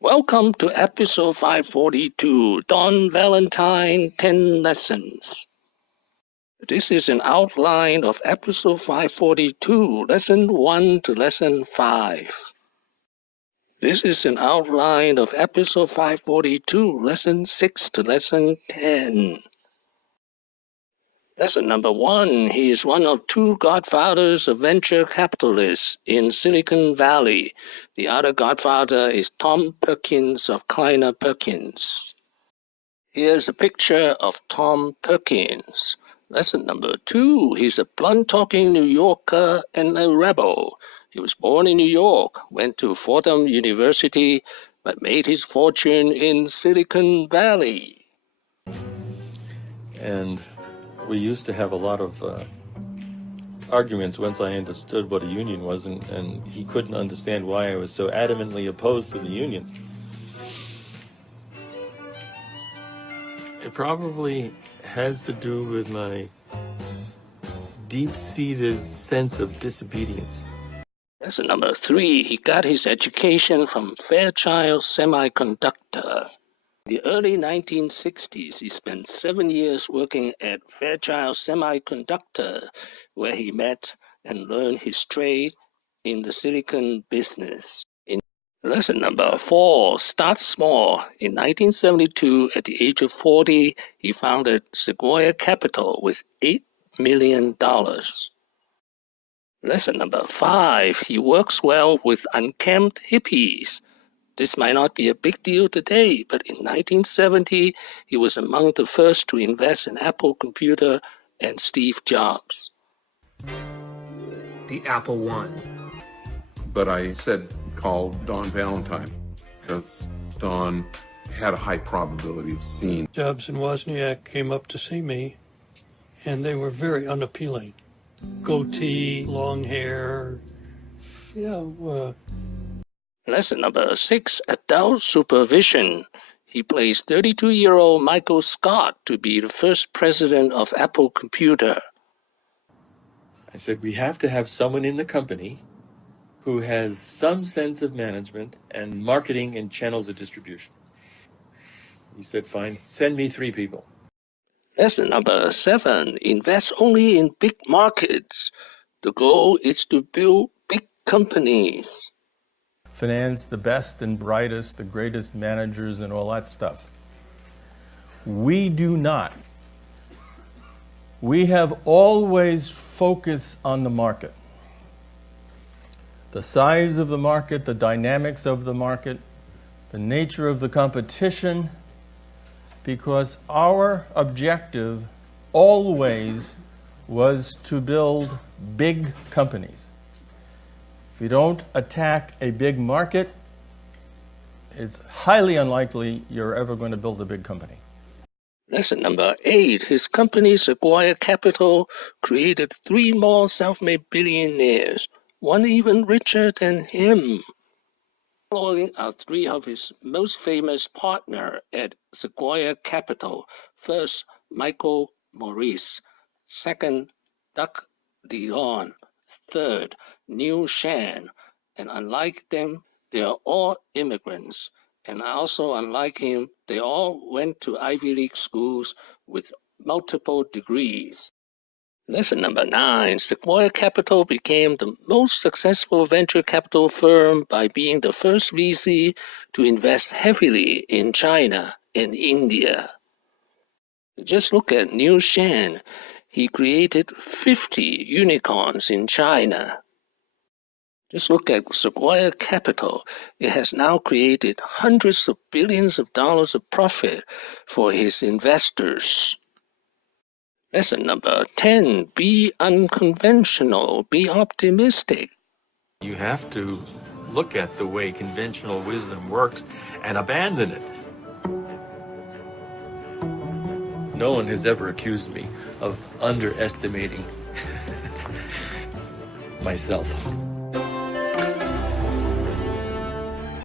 Welcome to episode 542, Don Valentine 10 Lessons. This is an outline of episode 542, lesson 1 to lesson 5. This is an outline of episode 542, lesson 6 to lesson 10. Lesson number 1, he is one of two godfathers of venture capitalists in Silicon Valley. The other godfather is Tom Perkins of Kleiner Perkins. Here's a picture of Tom Perkins. Lesson number 2, he's a blunt-talking New Yorker and a rebel. He was born in New York, went to Fordham University, but made his fortune in Silicon Valley. And we used to have a lot of arguments once I understood what a union was, and he couldn't understand why I was so adamantly opposed to the unions. It probably has to do with my deep-seated sense of disobedience. Lesson number 3, he got his education from Fairchild Semiconductor. In the early 1960s, he spent 7 years working at Fairchild Semiconductor, where he met and learned his trade in the silicon business. Lesson number 4, start small. In 1972, at the age of 40, he founded Sequoia Capital with $8 million. Lesson number 5, he works well with unkempt hippies. This might not be a big deal today, but in 1970, he was among the first to invest in Apple Computer and Steve Jobs. The Apple I. But I said call Don Valentine because Don had a high probability of seeing. Jobs and Wozniak came up to see me, and they were very unappealing. Goatee, long hair, Lesson number 6, adult supervision. He placed 32-year-old Michael Scott to be the first president of Apple Computer. I said, we have to have someone in the company who has some sense of management and marketing and channels of distribution. He said, fine, send me 3 people. Lesson number 7, invest only in big markets. The goal is to build big companies. Finance the best and brightest, the greatest managers and all that stuff. We do not. We have always focused on the market. The size of the market, the dynamics of the market, the nature of the competition, because our objective always was to build big companies. If you don't attack a big market, it's highly unlikely you're ever going to build a big company. Lesson number 8, his company Sequoia Capital created 3 more self-made billionaires, one even richer than him. Following are 3 of his most famous partners at Sequoia Capital. First, Michael Morris. Second, Doug DeLeon. Third, Neil Shan. And unlike them, they are all immigrants. And also, unlike him, they all went to Ivy League schools with multiple degrees. Lesson number 9, Sequoia Capital became the most successful venture capital firm by being the first VC to invest heavily in China and India. Just look at Neil Shan. He created 50 unicorns in China. Just look at Sequoia Capital. It has now created hundreds of billions of dollars of profit for his investors. Lesson number 10, be unconventional, be optimistic. You have to look at the way conventional wisdom works and abandon it. No one has ever accused me of underestimating myself.